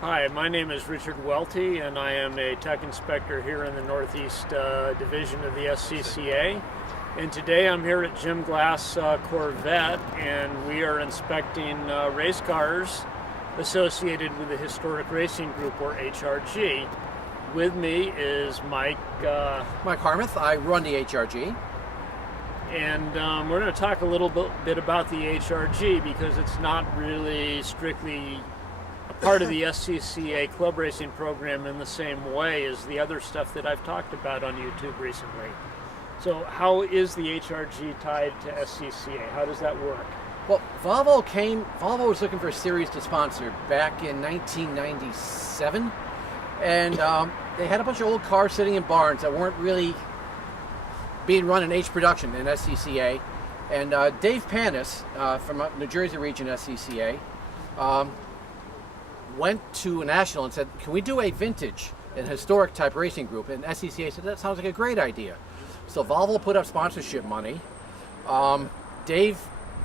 Hi, my name is Richard Welty, and I am a tech inspector here in the Northeast Division of the SCCA. And today I'm here at Jim Glass Corvette, and we are inspecting race cars associated with the Historic Racing Group, or HRG. With me is Mike Harmuth. I run the HRG. And we're going to talk a little bit about the HRG because it's not really strictly part of the SCCA club racing program in the same way as the other stuff that I've talked about on YouTube recently. So how is the HRG tied to SCCA? How does that work? Well, Volvo was looking for a series to sponsor back in 1997, and they had a bunch of old cars sitting in barns that weren't really being run in H production in SCCA. And Dave Panis from New Jersey region SCCA went to a national and said, can we do a vintage and historic type racing group? And SCCA said, that sounds like a great idea. So Volvo put up sponsorship money. Dave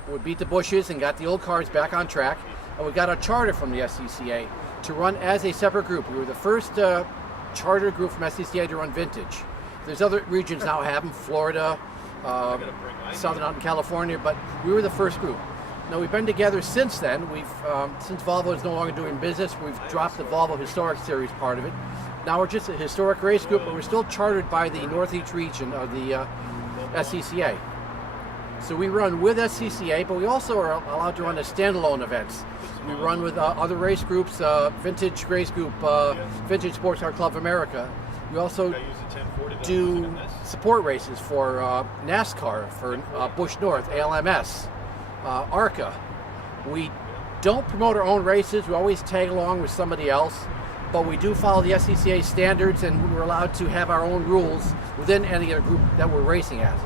would beat the bushes and got the old cars back on track. And we got a charter from the SCCA to run as a separate group. We were the first charter group from SCCA to run vintage. There's other regions now have them, Florida, Southern out in California, but we were the first group. Now, we've been together since then. We've since Volvo is no longer doing business, we've dropped the Volvo Historic Series part of it. Now we're just a historic race group, but we're still chartered by the Northeast region of the SCCA. So we run with SCCA, but we also are allowed to run as standalone events. We run with other race groups, Vintage Race Group, Vintage Sports Car Club of America. We also do support races for NASCAR, for Busch North, ALMS. ARCA. We don't promote our own races. We always tag along with somebody else, but we do follow the SCCA standards, and we're allowed to have our own rules within any other group that we're racing at.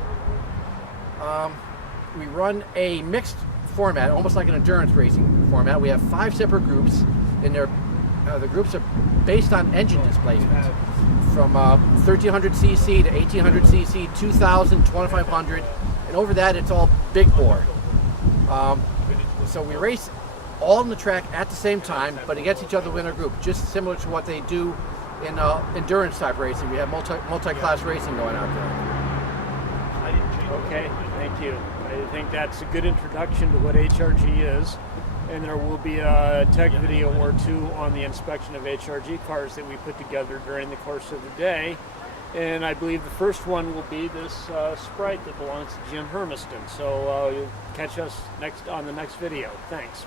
We run a mixed format, almost like an endurance racing format. We have 5 separate groups, and the groups are based on engine displacement, from 1300cc to 1800cc, 2000, 2500, and over that it's all big bore. So we race all on the track at the same time, but against each other in a group, just similar to what they do in endurance type racing. We have multi-class racing going out there. Okay, thank you. I think that's a good introduction to what HRG is, and there will be a tech video or two on the inspection of HRG cars that we put together during the course of the day. And I believe the first one will be this Sprite that belongs to Jim Hermiston. So you'll catch us on the next video. Thanks.